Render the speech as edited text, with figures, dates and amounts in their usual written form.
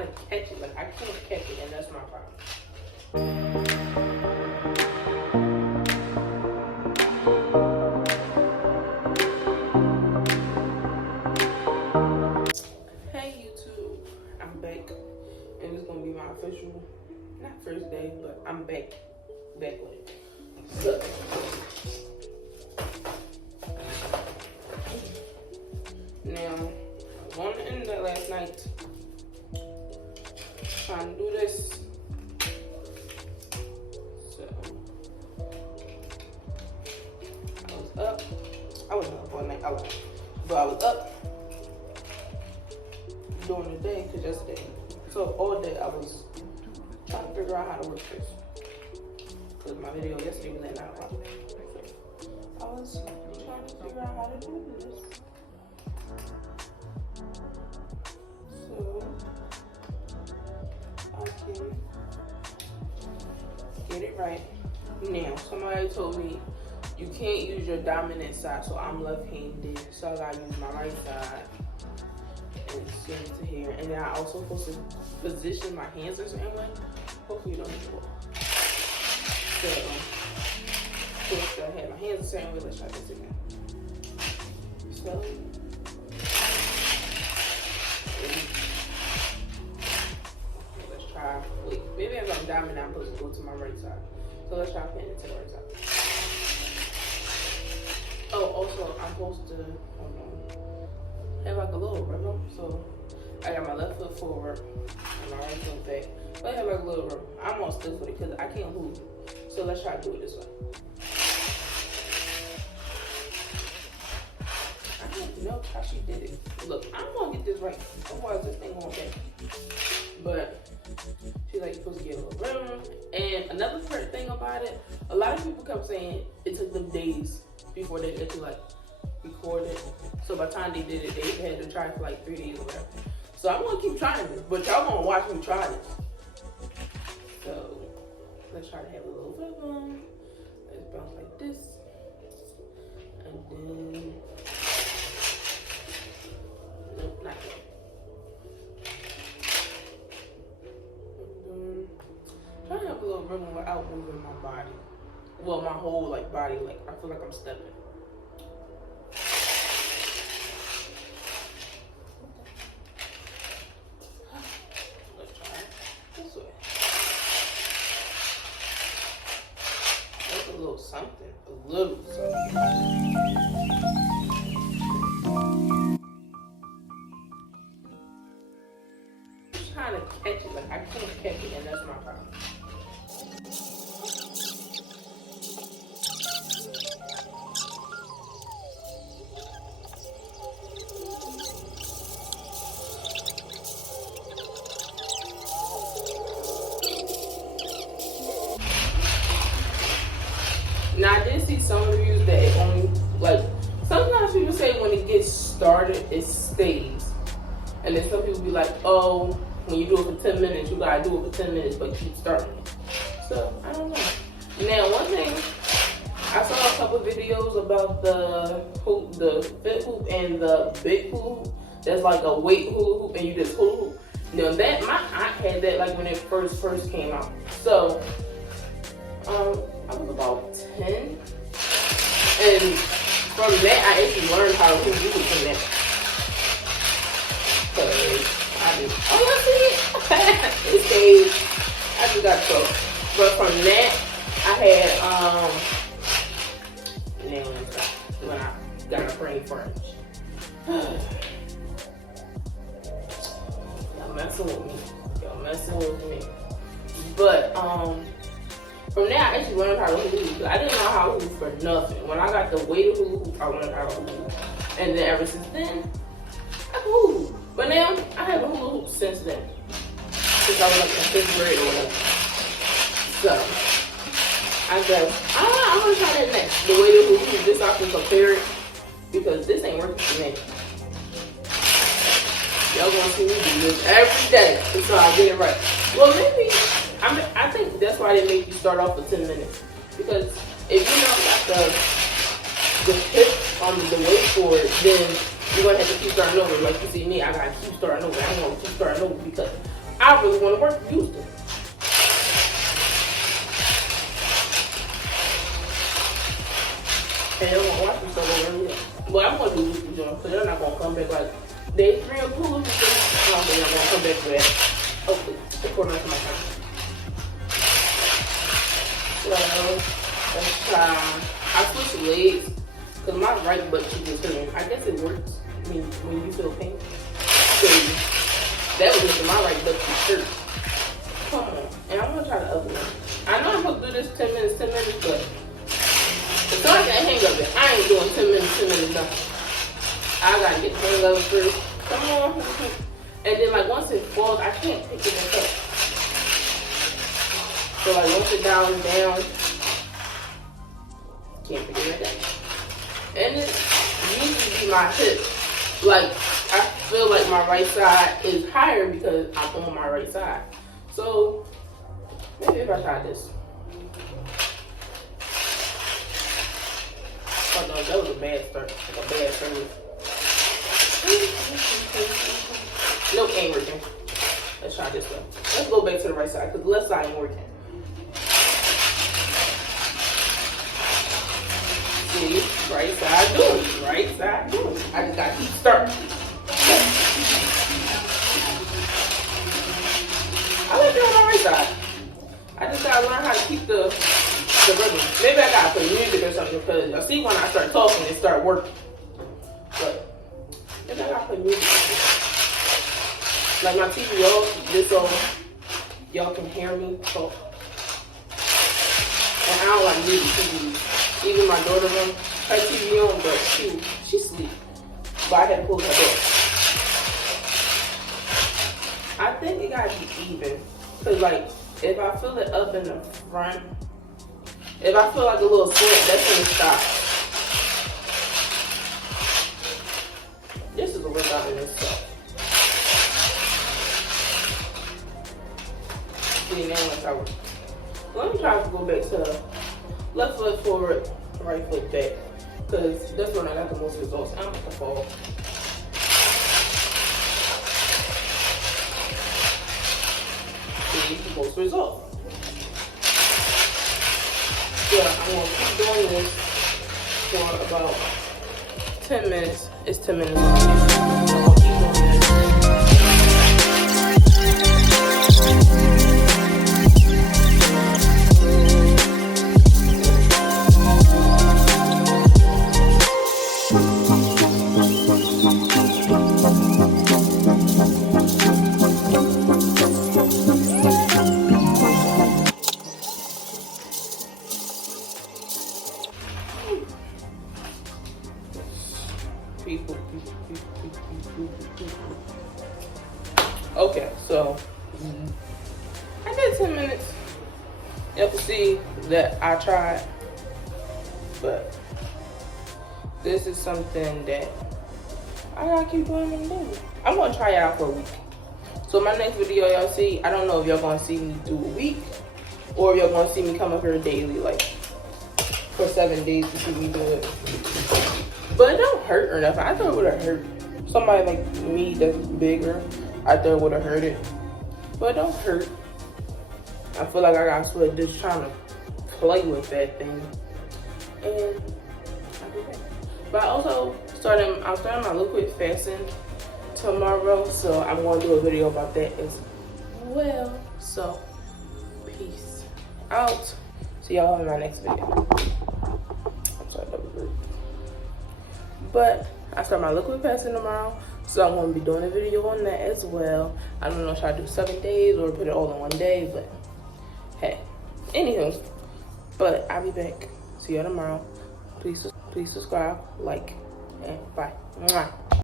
trying to catch it. Like, I can't catch it, and that's my problem. Hey YouTube, I'm back, and it's gonna be my official, not first day, but I'm back with it. So, now, I was on the internet last night trying to do this. So, I was up. I wasn't up all night, but I was up during the day, because yesterday, so all day I was trying to figure out how to work this. Because my video yesterday was at 9 o'clock. I was trying to figure out how to do this. So, I can get it right. Now, somebody told me you can't use your dominant side, so I'm left-handed, so I gotta use my right side and send it to here. And then I also supposed to position my hands a certain way. Hopefully you don't need to walk. So, supposed to have my hands a certain way. Let's try this again. So, let's try. Wait, maybe as I'm dominant, I'm supposed to go to my right side. So let's try pinning it to the right side. Oh, also, I'm supposed to, hold on, have like a little rhythm. So I got my left foot forward and my right foot back. But I have like a little rhythm. I'm on stiff with it because I can't move. So let's try to do it this way. I don't know how she did it. Look, I'm gonna get this right. Otherwise, this thing won't get. But she's like, you're supposed to get a little rhythm. And another thing about it, a lot of people kept saying it took them days before they get to like record it. So by the time they did it, they had to try it for like 3 days or whatever. So I'm gonna keep trying this, but y'all gonna watch me try this. So let's try to have a little rhythm. Let's bounce like this. And then, nope, not yet. And then, try to have a little rhythm without moving my body. Well, my whole like body, like I feel like I'm stepping. Let's try it this way. That's a little something, a little something. I'm trying to catch it, like I can't catch it, and that's my problem. Now I did see some reviews that it only, like, sometimes people say when it gets started, it stays. And then some people be like, oh, when you do it for 10 minutes, you gotta do it for 10 minutes, but keep starting it. So, I don't know. Now, one thing, I saw a couple videos about the hoop, the fit hoop and the big hula hoop. That's like a weight hula hoop and you just hula hoop. Now that, my aunt had that like when it first came out. So, I was about 10, and from that I actually learned how to hula hoop from that. Cause I did. Oh, you see it? It stayed. I just got so. But from that, I had nails when I got a brain furnished. Y'all messing with me. Y'all messing with me. But from there, I actually learned how to hula hoop. I didn't know how to hoop for nothing. When I got the weighted hula hoop, I learned how to hula hoop. And then ever since then, I can hula hoop. But now, I haven't hula hoop since then. Since I was like in 5th grade or whatever. So, I guess, I'm gonna try that next. The weighted hula hoop, this I can compare it. Because this ain't working for me. Y'all gonna see me do this every day until I get it right. Well, maybe, I think that's why they make you start off with 10 minutes. Because if you don't got the tip on the weight for it, then you're gonna have to keep starting over. Like you see me, I gotta keep starting over. I'm gonna keep starting over because I really want to work Houston. And they don't want to watch me so early. Well, I'm going to do Houston Jones because they're not going to come back like day 3 of Hulu. I don't think I'm going to come back for that. Hopefully, according to my time. So, let's try. I switched legs because my right butt cheek is hurting. I guess it works when you feel pain. So, that was making my right butt cheek hurt. Come on. And I'm going to try the other one. I know I'm supposed to do this 10 minutes, but it's not that hang of it. I ain't doing 10 minutes, nothing. I got to get the hang of it first. Come on. And then, like, once it falls, I can't pick it back up. So, like, once it down, can't pick it back up. And it usually my hip. Like, I feel like my right side is higher because I'm on my right side. So, maybe if I try this. Oh no, that was a bad start. Like a bad service. Nope, ain't working. Let's try this one. Let's go back to the right side because the left side ain't working. See, right side doing it. Right side doing it. I just gotta keep starting. I like doing my right side. I just gotta learn how to keep the rhythm. Maybe I gotta put music or something because I see when I start talking it start working. But maybe I gotta put music. Like my TV off, just so y'all can hear me talk. And I don't like music TV. Even my daughter room, her TV on, but she sleep. But I had to close her door. I think it gotta be even. Cause like, if I feel it up in the front, if I feel like a little slant, that's gonna stop. This is a workout in itself. See, now let's try. Let me try to go back to left foot forward, right foot back. Cause that's when I got the most results. I don't have to fall. See, the most results. Yeah, I'm gonna keep doing this for about 10 minutes. It's 10 minutes. I'm gonna keep doing this. Okay, so I did 10 minutes. You have to see that I tried, but this is something that I gotta keep doing and doing. I'm gonna try it out for a week. So my next video y'all see, I don't know if y'all gonna see me do a week or if y'all gonna see me come up here daily, like for 7 days to see me do it. But it don't hurt or nothing. I thought it would have hurt. Somebody like me that's bigger, I thought it would have hurt it. But it don't hurt. I feel like I got sweat just trying to play with that thing. And I'll be back. But I'm starting my liquid fasting tomorrow. So I'm going to do a video about that as well. So peace out. See y'all in my next video. I'm sorry, that was rude. But I start my liquid fasting tomorrow, so I'm going to be doing a video on that as well. I don't know if I do 7 days or put it all in one day, but hey, anywho. But I'll be back. See you tomorrow. Please subscribe, like, and bye. Mwah.